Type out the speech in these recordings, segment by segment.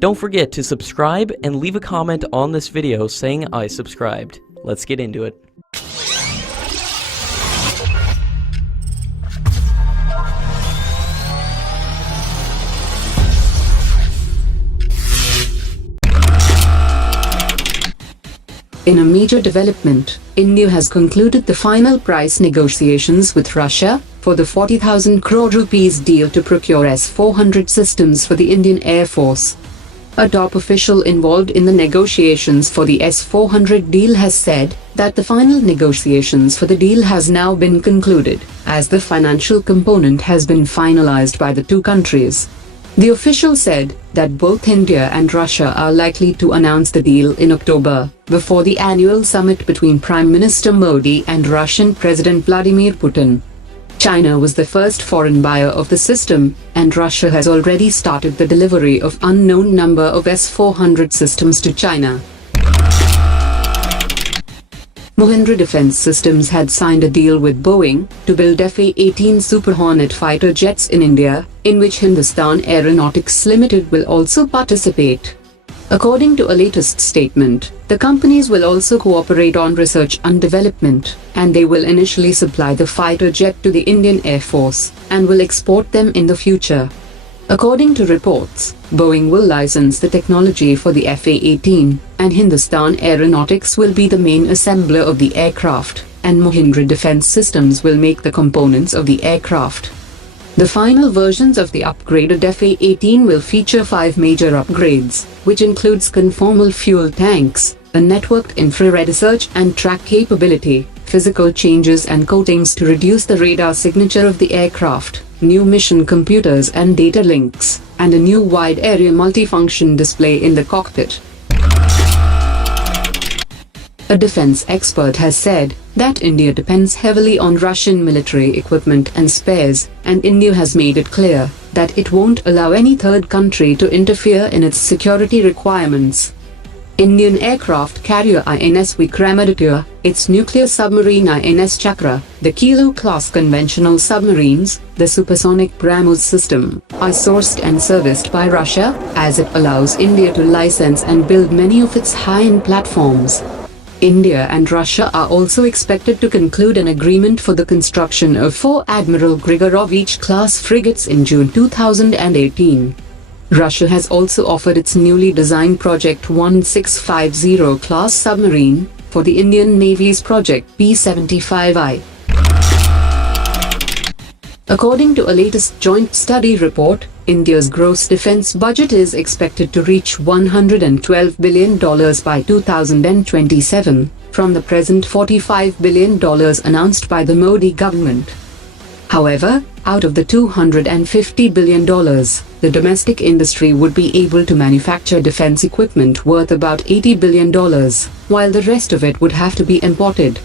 Don't forget to subscribe and leave a comment on this video saying I subscribed. Let's get into it. In a major development, India has concluded the final price negotiations with Russia for the 40,000 crore rupees deal to procure S-400 systems for the Indian Air Force. A top official involved in the negotiations for the S-400 deal has said that the final negotiations for the deal has now been concluded, as the financial component has been finalized by the two countries. The official said that both India and Russia are likely to announce the deal in October, before the annual summit between Prime Minister Modi and Russian President Vladimir Putin. China was the first foreign buyer of the system, and Russia has already started the delivery of unknown number of S-400 systems to China. Mahindra Defence Systems had signed a deal with Boeing to build F-18 Super Hornet fighter jets in India, in which Hindustan Aeronautics Limited will also participate. According to a latest statement, the companies will also cooperate on research and development, and they will initially supply the fighter jet to the Indian Air Force, and will export them in the future. According to reports, Boeing will license the technology for the F-18, and Hindustan Aeronautics will be the main assembler of the aircraft, and Mahindra Defence Systems will make the components of the aircraft. The final versions of the upgraded F-18 will feature 5 major upgrades, which includes conformal fuel tanks, a networked infrared search and track capability, physical changes and coatings to reduce the radar signature of the aircraft, new mission computers and data links, and a new wide-area multifunction display in the cockpit. A defense expert has said that India depends heavily on Russian military equipment and spares, and India has made it clear that it won't allow any third country to interfere in its security requirements. Indian aircraft carrier INS Vikramaditya, its nuclear submarine INS Chakra, the Kilo-class conventional submarines, the supersonic BrahMos system, are sourced and serviced by Russia, as it allows India to license and build many of its high-end platforms. India and Russia are also expected to conclude an agreement for the construction of 4 Admiral Grigorovich-class frigates in June 2018. Russia has also offered its newly designed Project 1650 class submarine for the Indian Navy's Project P-75I. According to a latest joint study report, India's gross defense budget is expected to reach $112 billion by 2027, from the present $45 billion announced by the Modi government. However, out of the $250 billion, the domestic industry would be able to manufacture defense equipment worth about $80 billion, while the rest of it would have to be imported.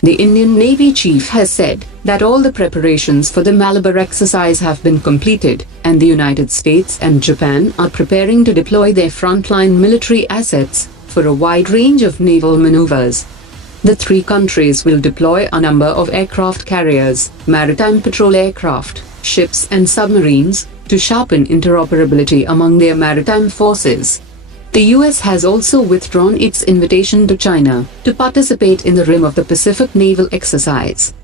The Indian Navy chief has said that all the preparations for the Malabar Exercise have been completed, and the United States and Japan are preparing to deploy their frontline military assets for a wide range of naval maneuvers. The 3 countries will deploy a number of aircraft carriers, maritime patrol aircraft, ships and submarines to sharpen interoperability among their maritime forces. The US has also withdrawn its invitation to China to participate in the Rim of the Pacific naval exercise.